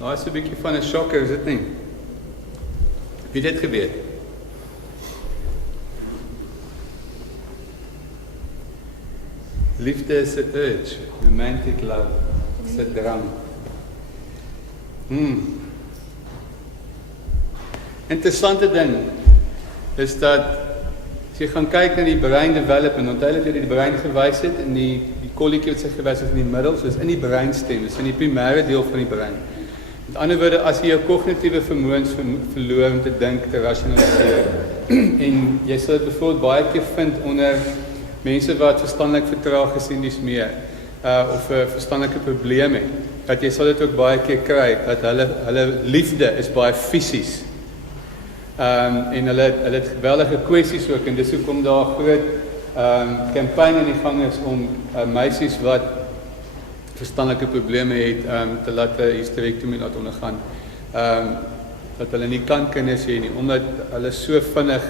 Daar is 'n bietjie van 'n shocker, is dit nie? Wie het dit geweet? Liefde is 'n urge, romantic love, is 'n drang. Interessante ding is dat as jy gaan kyk na die brein development, onthou dat jy die brein gewys het en die kolletjie wat sy gewys het in die middel, soos in die breinstem, dis in die primêre deel van die brein. Met ander woorde, as jy jou kognitiewe vermoëns verloor om te dink, te rasionaliseer, en jy sal dit byvoorbeeld baie keer vind onder mense wat verstandelik vertraag is en dis meer, of 'n verstandelike probleem het, dat jy sal dit ook baie keer kry, dat hulle liefde is baie fisies. En hulle het geweldige kwessies ook, en dis hoekom daar 'n groot kampanje in die gang is om meisies wat verstandelike probleme het, te laat 'n hysterektomie laat ondergaan. Dat hulle nie kan kinders hê nie, omdat hulle so vinnig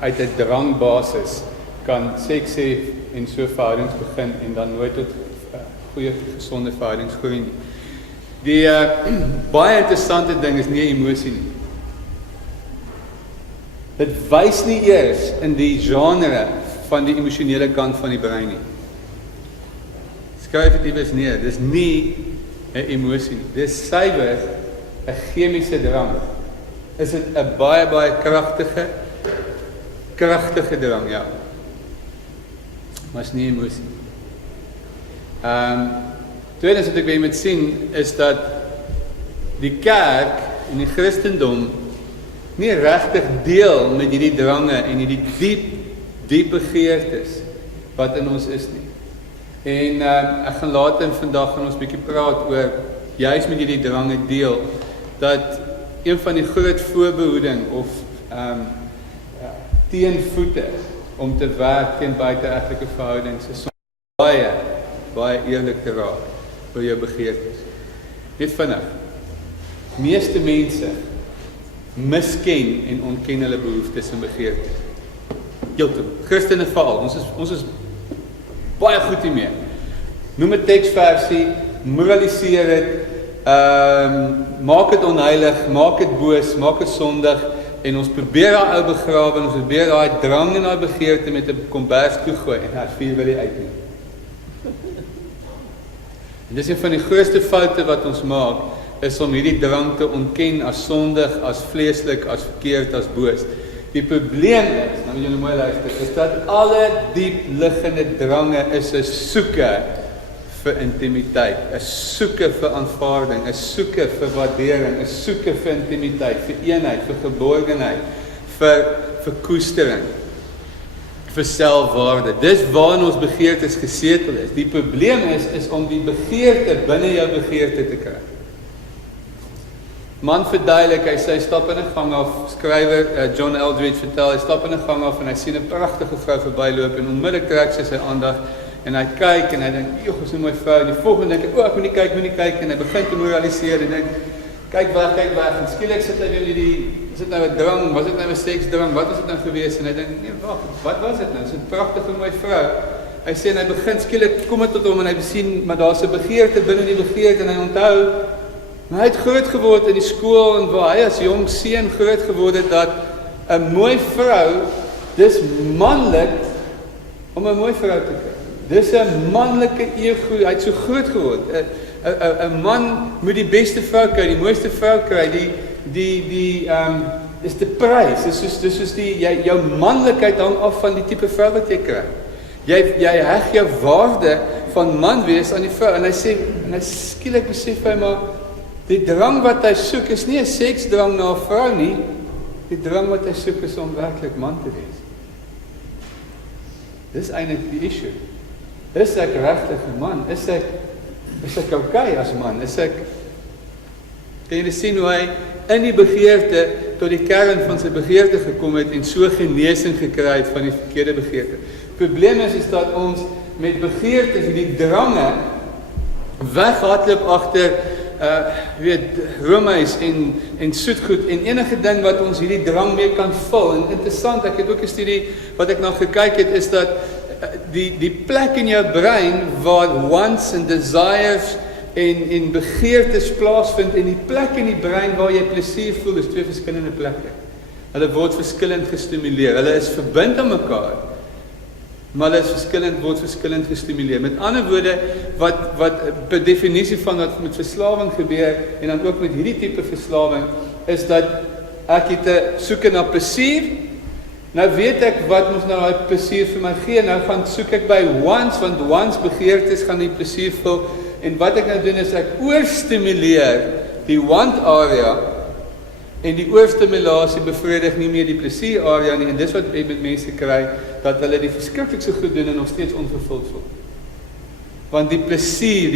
uit 'n drangbasis kan seks hê en so verhoudings begin en dan nooit tot goeie gesonde verhoudings groei nie. Die baie interessante ding is nie 'n emosie nie. Dit wys nie eers in die genre van die emosionele kant van die brein nie. Skryf dit iewers neer, dis nie 'n emosie nie. Dis suiwer 'n chemiese drang. Is dit 'n baie kragtige drang, ja. Maar is nie 'n emosie nie. Tweedens wat ek wil met sien is dat die kerk en die Christendom nie regtig deel met hierdie drange en hierdie diep begeertes wat in ons is nie. En ek gaan later vandag gaan ons bietjie praat oor juis met hierdie drange deel dat een van die groot voorbehoeding of teenvoete om te werk teen buiteegtelike verhoudings is om baie eerlik te raak oor jou begeertes. Net vinnig. Meeste mense misken en ontken hulle behoeftes en begeertes. Heeltemal. Christene veral. Ons is baie goed hiermee. Noem 'n teksversie, moraliseer dit, maak dit onheilig, maak dit boos, maak dit sondig en ons probeer daai ou begrawe en ons probeer daai drang en daai begeerte met 'n kombers toegooi en daar vuur wil hy uit nie. En dis een van die grootste foute wat ons maak, is om hierdie drang te ontken as sondig, as vleeslik, as verkeerd, as boos. Die probleem is, nou moet julle mooi luister, is dat alle diep liggende drange is 'n soeke vir intimiteit, 'n soeke vir aanvaarding, 'n soeke vir waardering, 'n soeke vir intimiteit, vir eenheid, vir geborgenheid, vir koestering, vir selfwaarde. Dis waarin ons begeertes gesetel is. Die probleem is om die begeerte binne jou begeerte te kry. Man verduidelik, hy sê, hy stap in 'n gang af, skrywer John Eldridge vertel, hy stap in 'n gang af en hy sien 'n pragtige vrou verbyloop en onmiddellik trek sy aandag en hy kyk en hy dink, "Joh, dis 'n mooi vrou." En die volgende dink hy, "O, ek moet nie kyk," en hy begin te moraliseer en dink, kyk weg en skielik sit hy weer hierdie, is dit nou 'n drang, was dit nou 'n seksdrang, wat is dit nou gewees? En hy dink, "Nee, wag, wat was dit nou? Dis 'n pragtige mooi vrou." Hy sê en hy begin skielik kom dit tot hom en hy sien maar daar's 'n begeerte binne die begeerte en hy onthou. Maar hy het groot geword in die skool en waar hy as jong seun groot geword het dat 'n mooi vrou, dis manlik om 'n mooi vrou te kry. Dis 'n manlike ego, hy het so groot geword. 'n man moet die beste vrou kry, die mooiste vrou kry, is te prys. Dis soos jou manlikheid hang af van die tipe vrou wat jy kry. Jy heg jou waarde van man wees aan die vrou en hy sê en hy skielik besef hy maar die drang wat hy soek is nie 'n seksdrang na 'n vrou nie. Die drang wat hy soek is om werklik man te wees. Dis eintlik die issue. Is ek regtig 'n man? Is ek okay as man? Kan jy sien hoe hy in die begeerte tot die kern van sy begeerte gekom het en so genesing gekry het van die verkeerde begeerte. Probleem is dat ons met begeertes hierdie drange weghardloop agter roomys en soetgoed en enige ding wat ons hierdie drang mee kan vul. En interessant, ek het ook 'n studie wat ek na gekyk het, is dat die plek in jou brein waar wants en desires en begeertes plaasvind en die plek in die brein waar jy plesier voel is twee verskillende plekke. Hulle word verskillend gestimuleer. Hulle is verbind aan mekaar, maar hulle is word verskillend gestimuleer. Met ander woorde, wat per definisie van wat met verslawing gebeur, en dan ook met hierdie tipe verslawing, is dat ek het 'n soeke na plesier. Nou weet ek wat moet nou daai plesier vir my gee. Nou gaan soek ek by wants, want wants begeertes gaan die plesier vul. En wat ek nou doen is ek oorstimuleer die want area, en die oorstimulasie bevredig nie meer die plesier area nie. En dis wat jy met mense kry, dat hulle die verskriklikste goed doen en nog steeds onvervuld voel. Want die plesier,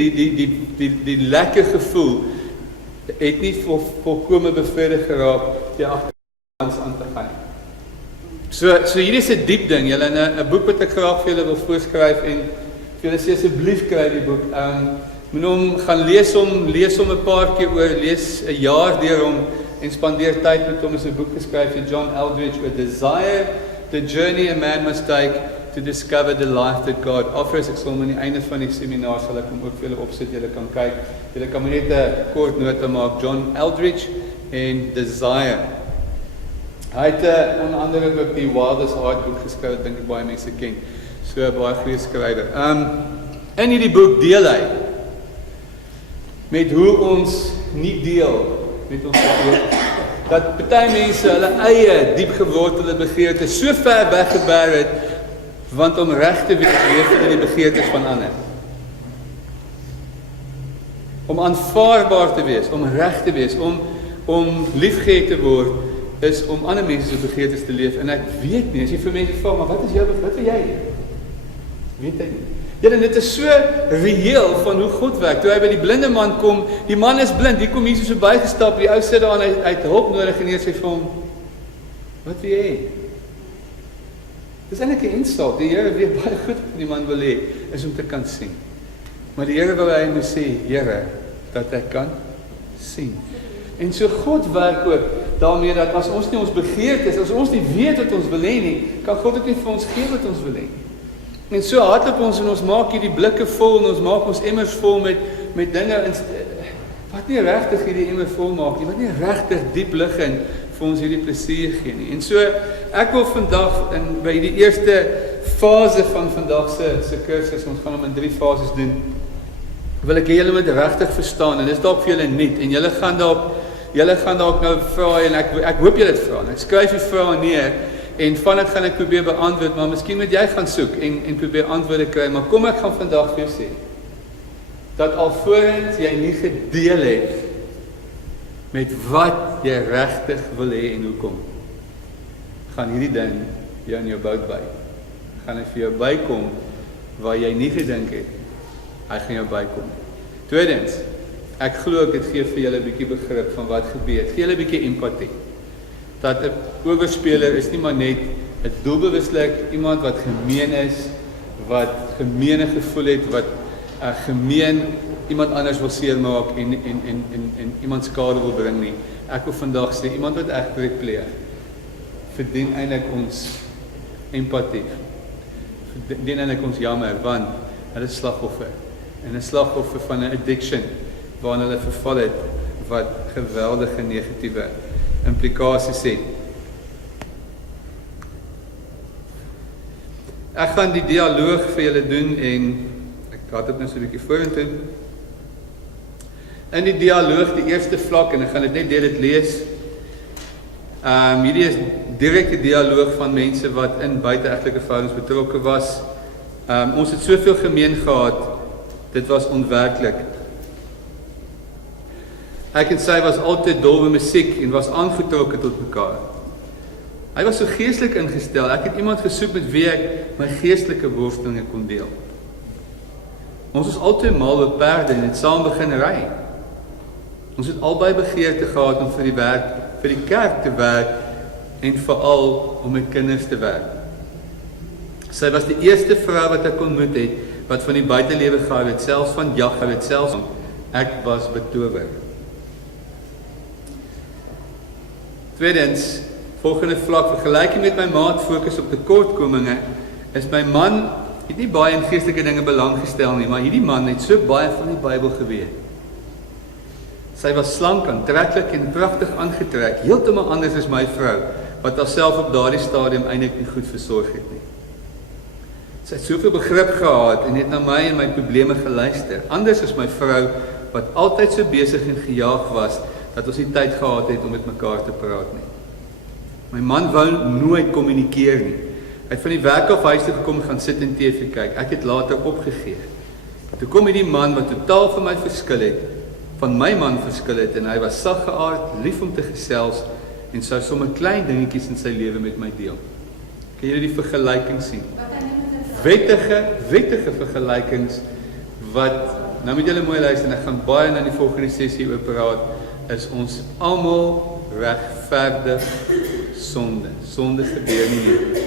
die lekker gevoel, het nie volkome bevredig geraak die agterkant aan te gaan. So hierdie is 'n diep ding. Julle 'n boek wat ek graag vir julle wil voorskryf en vir julle sê asseblief kry die boek. Moet hom gaan lees hom 'n paar keer oor, lees 'n jaar deur hom en spandeer tyd met hom. Is 'n boek geskryf deur John Eldridge, A Desire, the Journey a Man Must Take to Discover the Life that God Offers. Ek sal hom aan die einde van die seminar sal ek hom ook vir julle opsit. Julle kan kyk. Julle kan maar net 'n kort nota maak. John Eldridge en Desire. Hy het onder andere ook die Wildest Heart boek geskryf, wat dink ek baie mense ken. So 'n baie goeie skrywer. In hierdie boek deel hy met hoe ons nie deel met ons begeertes. Dat baie mense hulle eie diep gewortelde begeertes so ver weggeberg het, want om reg te wees leef hulle die begeertes van ander. Om aanvaarbaar te wees, om reg te wees, om liefgehad te word, is om ander mense se begeertes te leef. En ek weet nie, as jy vir mense vra, maar wat wil jy? Weet hy nie. Ja, en dit is so reëel van hoe God werk. Toe hy by die blinde man kom, die man is blind, die kom hier so bygestap, die ou sit daar en hy het hulp nodig en hy sê vir hom, wat wil jy hê? Dis eintlik 'n insult. Die Here weet baie goed wat die man wil hê, is om te kan sien. Maar die Here wil hy moet sê, Here, dat ek kan sien. En so God werk ook daarmee dat as ons nie ons begeertes, as ons nie weet wat ons wil hê nie, kan God ook nie vir ons gee wat ons wil hê. En so hardloop ons en ons maak hierdie blikke vol en ons maak ons emmers vol met dinge wat nie regtig hierdie emmer vol maak nie, wat nie regtig diep lig in vir ons hierdie plesier gee nie. En so ek wil vandag by die eerste fase van vandag se kursus, ons gaan hom in 3 fases doen, wil ek hê julle moet regtig verstaan en dis dalk vir julle nuut en julle gaan dalk nou vra en ek hoop julle het vra. Ek skryf die vrae neer en van dit gaan ek probeer beantwoord, maar miskien moet jy gaan soek en probeer antwoorde kry, maar kom ek gaan vandag vir jou sê dat alvorens jy nie gedeel het met wat jy regtig wil hê en hoekom, gaan hierdie ding jou in jou bout by. Gaan hy vir jou bykom waar jy nie gedink het, hy gaan jou bykom. Tweedens, ek glo dit gee vir julle 'n bietjie begrip van wat gebeur. Dit gee julle 'n bietjie empatie. Dat 'n owerspeler is nie maar net 'n doelbewuslik iemand wat gemeen is, wat gemeene gevoel het, wat gemeen iemand anders wil seermaak en iemand skade wil bring nie. Ek wil vandag sê iemand wat egbreek pleeg verdien eintlik ons empatie. Verdien eintlik ons jammer want hulle is slagoffer. En 'n slagoffer van 'n addiction waarna hulle verval het wat geweldige negatiewe implikasies het. Ek gaan die dialoog vir julle doen en ek praat dit nou so 'n bietjie vorentoe. In die dialoog, die eerste vlak, en ek gaan dit net deur dit lees. Hierdie is direkte dialoog van mense wat in buiteegtelike verhoudings betrokke was. Ons het soveel gemeen gehad, dit was onwerklik. Ek en sy was altyd dol vir musiek en was aangetrokke tot mekaar. Hy was so geestelik ingestel, ek het iemand gesoek met wie ek my geestelike worstelinge kon deel. Ons was altyd mal op perde en het saam begin ry. Ons het albei begeerte gehad om vir die kerk te werk en veral om met kinders te werk. Sy was die eerste vrou wat ek ontmoet het, wat van die buitelewe gehou het, selfs van jag, ek was betower. Tweedens, volgende vlak, vergelyking met my maat fokus op tekortkominge, is my man het nie baie in geestelike dinge belang gestel nie, maar hierdie man het so baie van die Bybel geweet. Sy was slank, aantreklik en pragtig aangetrek, heeltemal anders as my vrou, wat haarself op daardie stadium eintlik nie goed versorg het nie. Sy het soveel begrip gehad en het na my en my probleme geluister, anders as my vrou, wat altyd so besig en gejaag was, dat ons nie tyd gehad het om met mekaar te praat nie. My man wou nooit kommunikeer nie. Hy het van die werk af huis toe gekom en gaan sit en TV kyk. Ek het later opgegee. Toe kom hierdie man wat totaal van my verskil het, van my man verskil het, en hy was saggeaard, lief om te gesels, en sou sommer klein dingetjies in sy lewe met my deel. Kan julle die vergelyking sien? Wettige vergelykings, wat, nou moet julle mooi luister, en ek gaan baie na die volgende sessie oor praat, is ons almal regverdig sonde. Sonde gebeur nie meer.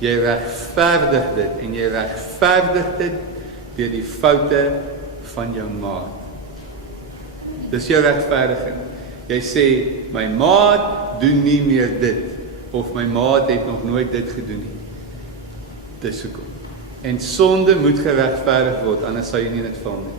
Jy regverdig dit, en jy regverdig dit deur die foute van jou maat. Dis jou regverdiging. Jy sê, my maat doen nie meer dit, of my maat het nog nooit dit gedoen nie. Dis hoekom. En sonde moet geregverdig word, anders sal jy nie in dit val nie.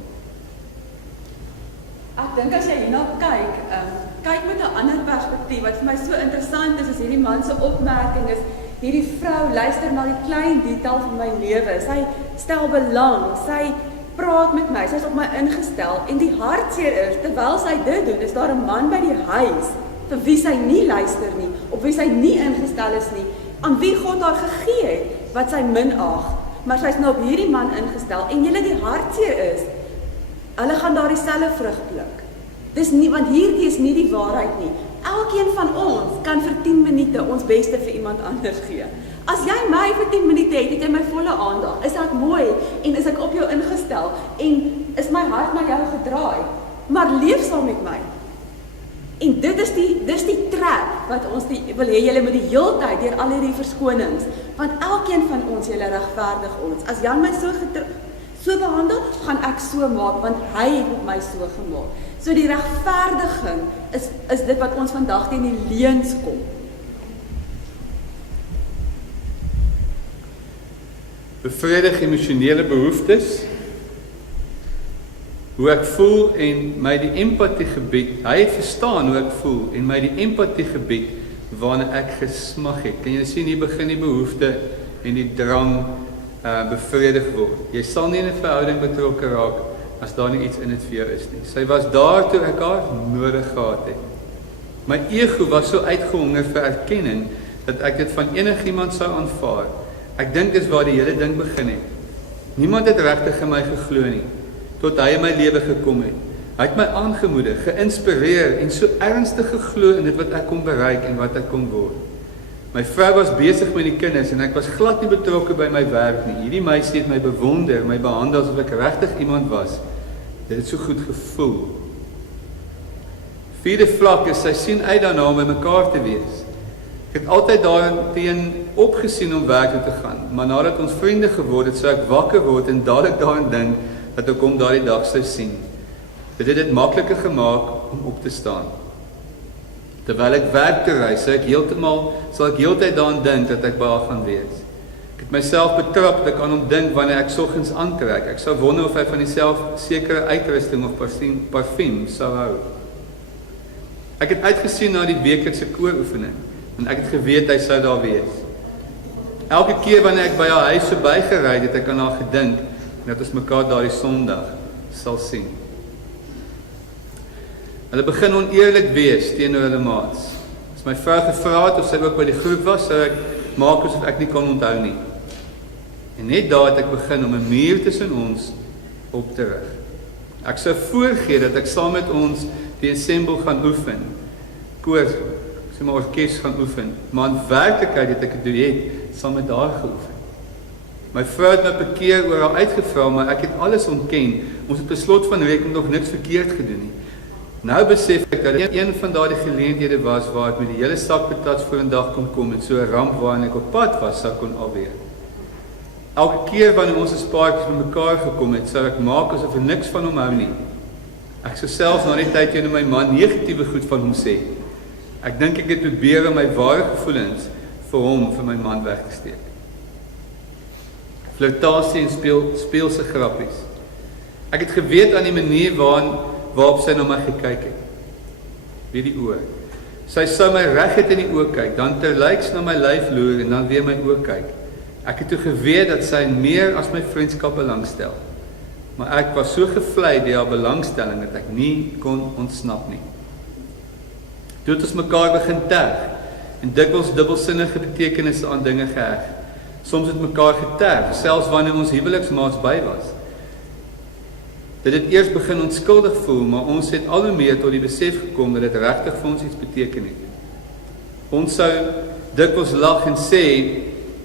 Ek dink as jy hierna kyk met 'n ander perspektief, wat vir my so interessant is hierdie man se opmerking is, hierdie vrou luister na die klein detail van my lewe, sy stel belang, sy praat met my, sy is op my ingestel, en die hartseer is, terwyl sy dit doen, is daar 'n man by die huis, vir wie sy nie luister nie, op wie sy nie ingestel is nie, aan wie God haar gegee het, wat sy minag, maar sy is nou op hierdie man ingestel, en julle die hartseer is, hulle gaan daar dieselfde vrug pluk. Dis nie, want hierdie is nie die waarheid nie. Elkeen van ons kan vir 10 minute ons beste vir iemand anders gee. As jy my vir 10 minute het jy my volle aandag. Is ek mooi en is ek op jou ingestel en is my hart na jou gedraai. Maar leef saam met my. En dit is die trap wat ons wil hê julle moet die heeltyd deur al hierdie verskonings, want elkeen van ons, julle regverdig ons. As Jan my so behandel, gaan ek so maak, want hy het my so gemaak. So die regverdiging is dit wat ons vandag teen die leuns kom. Bevredig emosionele behoeftes, hoe ek voel en my die empatie gebied, hy het verstaan hoe ek voel en my die empatie gebied waarna ek gesmag het. Kan jy sien, hier begin die behoefte en die drang bevredig word. Jy sal nie in 'n verhouding betrokke raak as daar nie iets in dit vir jou is nie. Sy was daar toe ek haar nodig gehad het. My ego was so uitgehonger vir erkenning dat ek dit van enigiemand sou aanvaar. Ek dink dis waar die hele ding begin het. Niemand het regtig in my geglo nie, tot hy in my lewe gekom het. Hy het my aangemoedig, geïnspireer en so ernstig geglo in dit wat ek kon bereik en wat ek kon word. My vrou was besig met die kinders en ek was glad nie betrokke by my werk nie. Hierdie meisie het my bewonder, my behandel asof ek regtig iemand was. Dit het so goed gevoel. Vierde vlak is, sy sien uit daarna om by mekaar te wees. Ek het altyd daarteen opgesien om werk toe te gaan, maar nadat ons vriende geword het, sou ek wakker word en dadelik daaraan dink dat ek hom daardie dag sou sien. Dit het dit makliker gemaak om op te staan. Terwyl ek werk toe ry, sal ek heeltyd daaraan dink dat ek by haar gaan wees. Ek het myself betrap dat ek aan hom dink wanneer ek soggens aantrek. Ek sou wonder of hy van sekere uitrusting of parfum sou hou. Ek het uitgesien na die weeklikse kooroefening en ek het geweet hy sou daar wees. Elke keer wanneer ek by haar huis verbygery het, ek aan haar gedink en dat ons mekaar daardie Sondag sal sien. Hulle begin oneerlik wees teenoor hulle maats. As my vrou gevra het of sy ook by die groep was, sou ek maak asof ek nie kon onthou nie. En net daar het ek begin om 'n muur tussen ons op te rig. Ek sou voorgee dat ek saam met ons die ensemble gaan oefen, koor, orkes gaan oefen, maar in werklikheid het ek 'n duet saam met haar geoefen. My vrou het my 'n keer oor haar uitgevra, maar ek het alles ontken. Ons het beslot van rekening nog niks verkeerd gedoen nie. Nou besef ek dat een van daardie geleenthede was waar ek met die hele sak patats voor 'n dag kon kom en so 'n ramp waarin ek op pad was sou kon alweer. Elke keer wanneer ons as paartjies by mekaar gekom het, sou ek maak asof ek niks van hom hou nie. Ek sou selfs na die tyd teenoor my man negatiewe goed van hom sê. Ek dink ek het probeer om my ware gevoelens vir hom, vir my man weg te steek. Flirtasie en speelse grappies. Ek het geweet aan die manier waarop sy na my gekyk het. Wie die oë. Sy sou my reguit in die oë kyk, dan terlyks na my lyf loer en dan weer my oë kyk. Ek het toe geweet dat sy meer as my vriendskap belangstel. Maar ek was so gevlei deur haar belangstelling dat ek nie kon ontsnap nie. Toe het ons mekaar begin terg en dikwels dubbelsinnige betekenisse aan dinge geheg. Soms het mekaar geterg, selfs wanneer ons huweliksmaats by was. Dit het eers begin onskuldig voel, maar ons het al hoe meer tot die besef gekom dat dit regtig vir ons iets beteken het. Ons sou dikwels lag en sê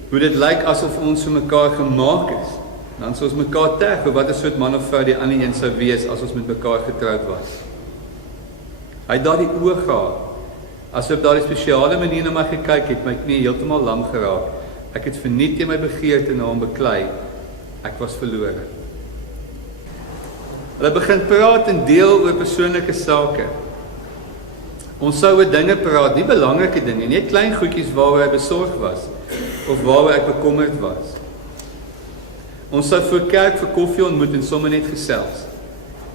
hoe dit lyk asof ons vir mekaar gemaak is. Dan sou ons mekaar terg oor watter soort man of vrou die ander een sou wees as ons met mekaar getroud was. Hy het daardie oë gehad. As hy op daardie spesiale manier na my gekyk het, my knie heeltemal lam geraak. Ek het verniet teen my begeerte na hom beklei. Ek was verlore. Hulle begin praat en deel oor persoonlike sake. Ons sou oor dinge praat, nie belangrike dinge, net klein goedjies waaroor hy besorg was, of waaroor ek bekommerd was. Ons sou voor kerk vir koffie ontmoet en sommer net gesels.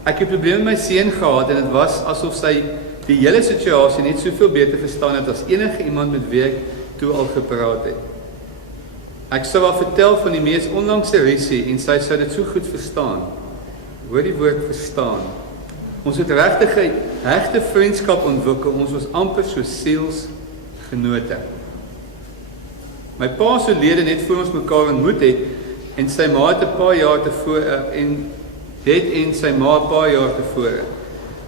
Ek het probleme met my seun gehad en dit was asof sy die hele situasie net soveel beter verstaan het as enige iemand met wie ek toe al gepraat het. Ek sou haar vertel van die mees onlangse risie en sy sou dit so goed verstaan. Hoor die woord verstaan. Ons het regtig 'n hegte vriendskap ontwikkel, ons was amper so sielsgenote. My pa se lede net voor ons mekaar ontmoet het en sy ma het 'n paar jaar tevore en sy ma 'n paar jaar tevore.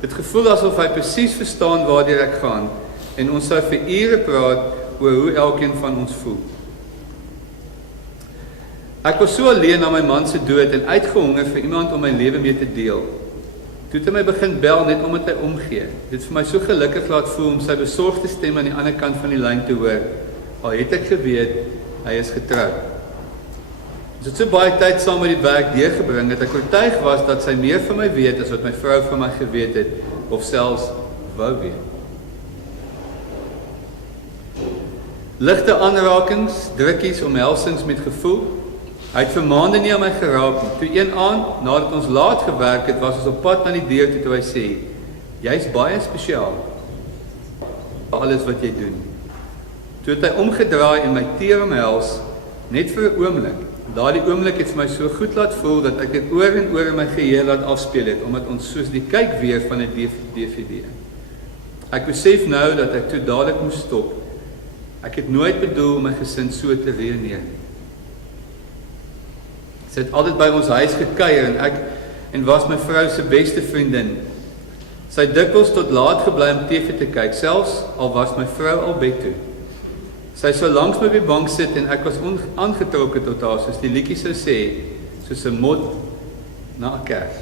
Dit gevoel asof hy presies verstaan waardeur ek gaan en ons sou vir ure praat oor hoe elkeen van ons voel. Ek was so alleen na my man se dood en uitgehonger vir iemand om my lewe mee te deel. Toe het hy my begin bel net omdat hy omgee. Dit vir my so gelukkig laat voel om sy besorgde stem aan die ander kant van die lyn te hoor. Al het ek geweet, hy is getroud. Ons het so baie tyd saam met die werk deurgebring dat ek oortuig was dat sy meer van my weet as wat my vrou van my geweet het, of selfs wou weet. Ligte aanrakings, drukkies, omhelsings met gevoel. Hy het vir maande nie aan my geraak nie. Toe een aand, nadat ons laat gewerk het, was ons op pad na die deur toe hy sê, jy's baie spesiaal. Alles wat jy doen. Toe het hy omgedraai en my teer omhels, net vir 'n oomblik. Daardie oomblik het vir my so goed laat voel dat ek dit oor en oor in my geheue laat afspeel het, omdat ons soos die kyk weer van 'n DVD. Ek besef nou dat ek toe dadelik moes stop. Ek het nooit bedoel om my gesin so te ruïneer. Sy het altyd by ons huis gekuier en was my vrou se beste vriendin. Sy het dikwels tot laat gebly om TV te kyk, selfs al was my vrou al bed toe. Sy sou langs my op die bank sit en ek was aangetrokke tot haar, soos die liedjie sou sê, soos 'n mot na 'n kers.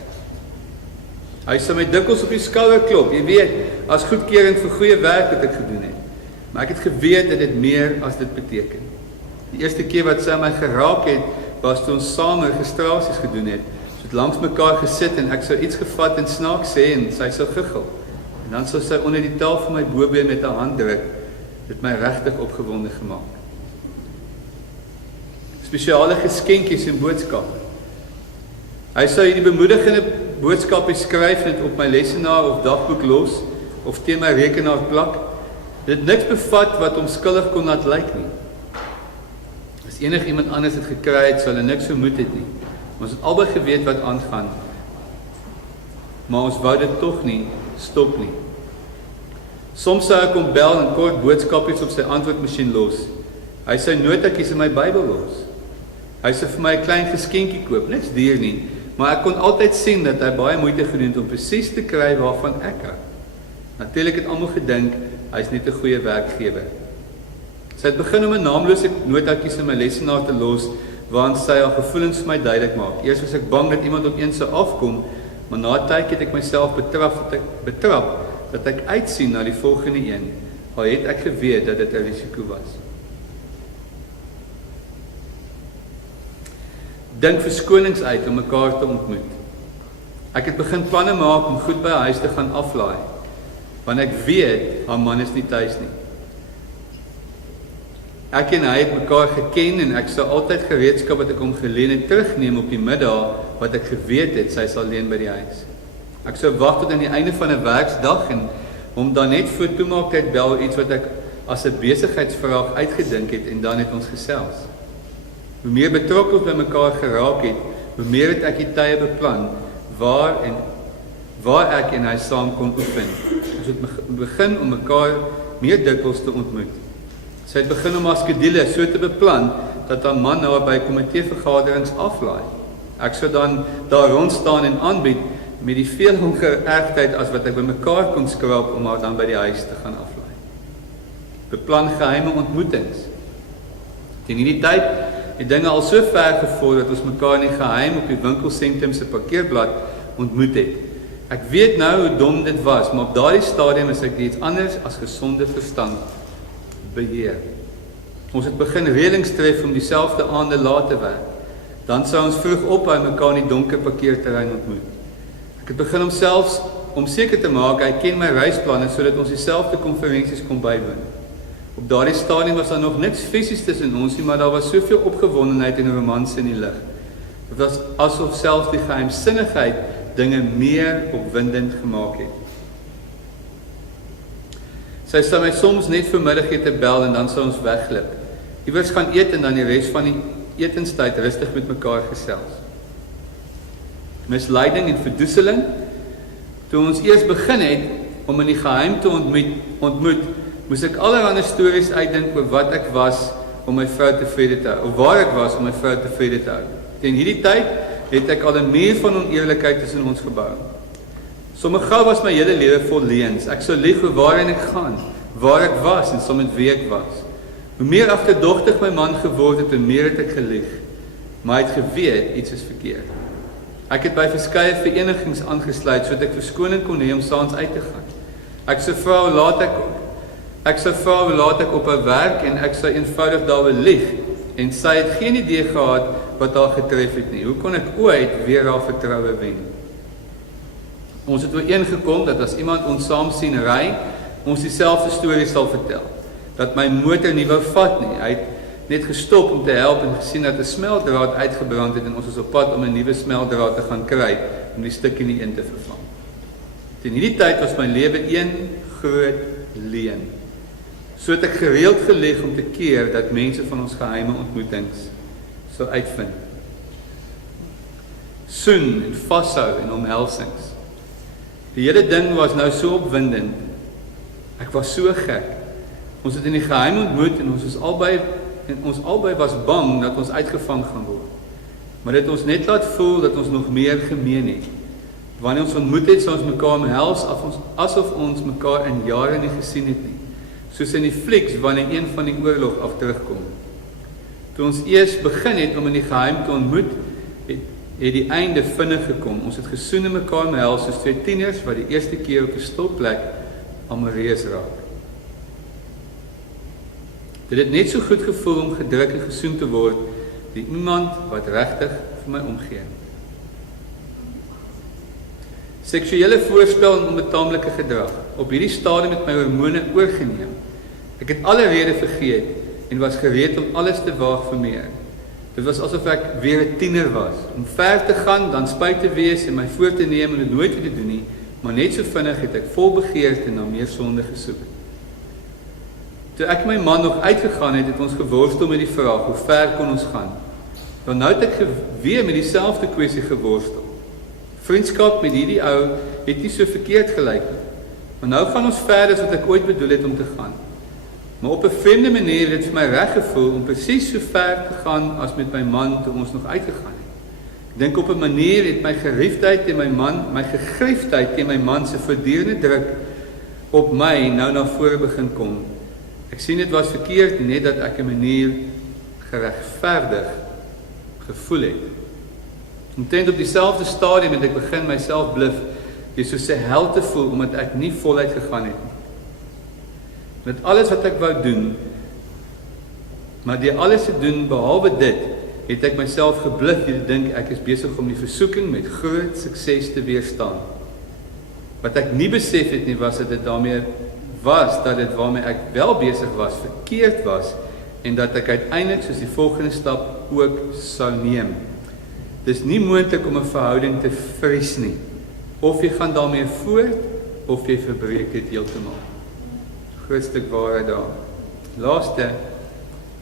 Hy sou my dikwels op die skouer klop, jy weet, as goedkeuring vir goeie werk wat ek gedoen het. Maar ek het geweet dat dit meer as dit beteken. Die eerste keer wat sy my geraak het, was toe ons saam registrasies gedoen het. Ons het langs mekaar gesit en ek sou iets gevat en snaaks sê en sy sou giggel. En dan sou sy onder die tafel my bobeen met haar hand druk. Dit my regtig opgewonde gemaak. Spesiale geskenkies en boodskappe. Hy sou hierdie bemoedigende boodskappe skryf en dit op my lesenaar of dagboek los of teen my rekenaar plak. Dit niks bevat wat onskuldig kon laat lyk nie. As enig iemand anders het gekry het, sou hulle niks vermoed het nie. Ons het albei geweet wat aangaan. Maar ons wou dit tog nie stop nie. Soms sou ek hom bel en kort boodskapies op sy antwoordmasjien los. Hy sou notaatjies in my Bybel los. Hy sou vir my 'n klein geskenkie koop, niks duur nie, maar ek kon altyd sien dat hy baie moeite gedoen het om presies te kry waarvan ek hou. Natuurlik het almal gedink hy's net 'n goeie werkgewer. Sy het begin om 'n naamlose notaatjies in my lesenaar te los, waarin sy haar gevoelens vir my duidelik maak. Eers was ek bang dat iemand op een sou afkom, maar na 'n tydjie het ek myself betrap dat ek uitsien na die volgende een, al het ek geweet dat dit 'n risiko was. Dink verskonings uit om mekaar te ontmoet. Ek het begin planne maak om goed by haar huis te gaan aflaai, want ek weet haar man is nie tuis nie. Ek en hy het mekaar geken en ek sou altyd gereedskap wat ek hom geleen het terugneem op die middag wat ek geweet het sy sal leen by die huis. Ek sou wag tot aan die einde van 'n werksdag en hom dan net voor toemaaktyd bel iets wat ek as 'n besigheidsvraag uitgedink het en dan het ons gesels. Hoe meer betrokke ons by mekaar geraak het, hoe meer het ek die tye beplan waar ek en hy saam kon oefen. Ons het begin om mekaar meer dikwels te ontmoet. Sy het begin om haar skedule so te beplan dat haar man nou by komiteevergaderings aflaai. Ek sou dan daar rond staan en aanbied met die veel ongeërgdheid as wat ek by mekaar kon skraap om haar dan by die huis te gaan aflaai. Beplan geheime ontmoetings. Teen hierdie tyd het dinge al so ver gevorder dat ons mekaar in die geheim op die winkelsentrum se parkeerblad ontmoet het. Ek weet nou hoe dom dit was, maar op daardie stadium is ek iets anders as gesonde verstand beheer. Ons het begin reëlings tref om dieselfde aande laat te werk. Dan sou ons vroeg ophou en mekaar in die donker parkeerterrein ontmoet. Ek het begin om seker te maak hy ken my reisplanne sodat ons dieselfde konferensies kon bywoon. Op daardie stadium was daar nog niks fisies tussen ons nie, maar daar was soveel opgewondenheid en romanse in die lug. Dit was asof selfs die geheimsinnigheid dinge meer opwindend gemaak het. Sy sou my soms net vanmiddagete bel en dan sou ons wegglip. Iewers gaan eet en dan die res van die etenstyd rustig met mekaar gesels. Misleiding en verdoeseling. Toe ons eers begin het om in die geheim te ontmoet, moes ek allerlei stories uitdink oor wat ek was om my vrou tevrede te hou, of waar ek was om my vrou tevrede te hou. Teen hierdie tyd het ek al 'n muur van oneerlikheid tussen ons gebou. Sommige gou was my hele lewe vol leuns. Ek sou lieg oor waarheen ek gaan, waar ek was en sommer wie ek was. Hoe meer agterdogtig my man geword het, hoe meer het ek gelieg. Maar hy het geweet iets is verkeerd. Ek het by verskeie verenigings aangesluit sodat ek verskoning kon hê om saans uit te gaan. Ek sou vra hoe laat ek op haar werk en ek sou eenvoudig daaroor lieg en sy het geen idee gehad wat haar getref het nie. Hoe kon ek ooit weer haar vertroue wen? Ons het ooreengekom dat as iemand ons saam sien ry, ons dieselfde storie sal vertel. Dat my motor nie wou vat nie. Hy het net gestop om te help en gesien dat 'n smeltdraad uitgebrand het en ons was op pad om 'n nuwe smeltdraad te gaan kry om die stukkie nie in te vervang. Teen hierdie tyd was my lewe een groot leuen. So het ek gereeld gelieg om te keer dat mense van ons geheime ontmoetings sou uitvind. Soen en vashou en omhelsings. Die hele ding was nou so opwindend. Ek was so gek. Ons het in die geheim ontmoet en ons albei was bang dat ons uitgevang gaan word. Maar dit ons net laat voel dat ons nog meer gemeen het. Wanneer ons ontmoet het, sou ons mekaar omhels asof ons mekaar in jare nie gesien het nie. Soos in die flieks wanneer een van die oorlog af terugkom. Toe ons eers begin het om in die geheim te ontmoet, het die einde vinnig gekom. Ons het gesoen en mekaar omhels soos twee tieners wat die eerste keer op 'n stopplek amoreus raak. Dit het net so goed gevoel om gedruk en gesoen te word deur iemand wat regtig vir my omgee. Seksuele voorspel en onbetaamlike gedrag. Op hierdie stadium het my hormone oorgeneem. Ek het alle rede vergeet en was gereed om alles te waag vir meer. Dit was asof ek weer 'n tiener was, om ver te gaan, dan spyt te wees en my voor te neem en dit nooit weer te doen nie, maar net so vinnig het ek vol begeerte na meer sonde gesoek. Toe ek my man nog uitgegaan het, het ons geworstel met die vraag, hoe ver kon ons gaan? Want nou het ek weer met dieselfde kwessie geworstel. Vriendskap met hierdie ou het nie so verkeerd gelyk nie. Maar nou gaan ons verder as wat ek ooit bedoel het om te gaan. Maar op 'n vreemde manier het dit vir my reg gevoel om presies so ver te gaan as met my man toe ons nog uitgegaan het. Ek dink op 'n manier het my gegriefdheid teen my man se voortdurende druk op my nou na vore begin kom. Ek sien dit was verkeerd net dat ek 'n manier geregverdig gevoel het. Omtrent op dieselfde stadium het ek begin myself bluf deur soos 'n held te voel omdat ek nie voluit gegaan het nie. Met alles wat ek wou doen, maar deur alles te doen behalwe dit, het ek myself gebluf deur te dink ek is besig om die versoeking met groot sukses te weerstaan. Wat ek nie besef het nie was dat dit waarmee ek wel besig was, verkeerd was en dat ek uiteindelik soos die volgende stap ook sou neem. Dis nie moontlik om 'n verhouding te vries nie. Of jy gaan daarmee voort, of jy verbreek dit heeltemal. Groot stuk waarheid daar. Laaste,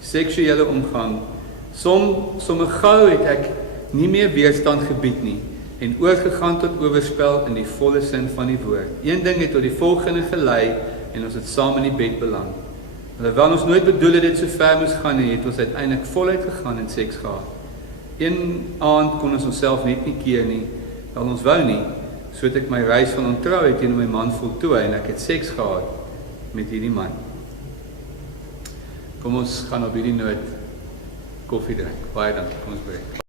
seksuele omgang. Somme gou het ek nie meer weerstand gebied nie, en oorgegaan tot oorspel in die volle sin van die woord. Een ding het tot die volgende gelei, en ons het saam in die bed beland. Alhoewel ons nooit bedoel het dit so ver moes gaan nie, het ons uiteindelik voluit gegaan en seks gehad. Een aand kon ons onsself net nie keer nie, wel ons wou nie, so het ek my reis van ontrouheid teenoor my man voltooi, en ek het seks gehad met hierdie man. Kom ons gaan op hierdie noot koffie drink. Baie dankie, kom ons breek.